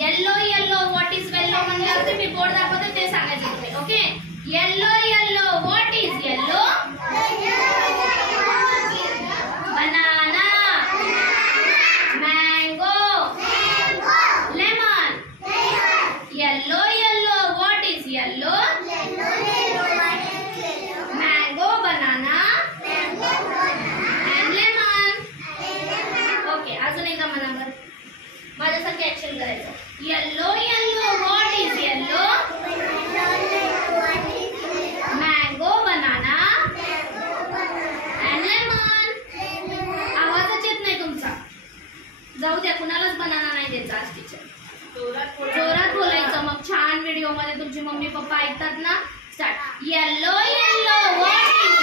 Yellow yellow what is yellow म्हणल्यावर मी बोर्ड दाखवते ते सांगायचं तुम्ही. Okay, yellow yellow what is yellow? Banana, mango, lemon. Yellow yellow what is yellow? Mango, banana and lemon. Okay, अजून एकदा म्हणा बरं. माझ्यासारखं ऍक्शन करायचं. Yellow yellow what is yellow? Mango, banana and lemon. आवाजच येत नाही तुमचा. जाऊ द्या, कुणालाच बनाना नाही द्यायचा आज टीचर. जोरात बोलायचं, मग छान व्हिडिओ मध्ये तुमची मम्मी पप्पा ऐकतात ना. Start. Yellow yellow what is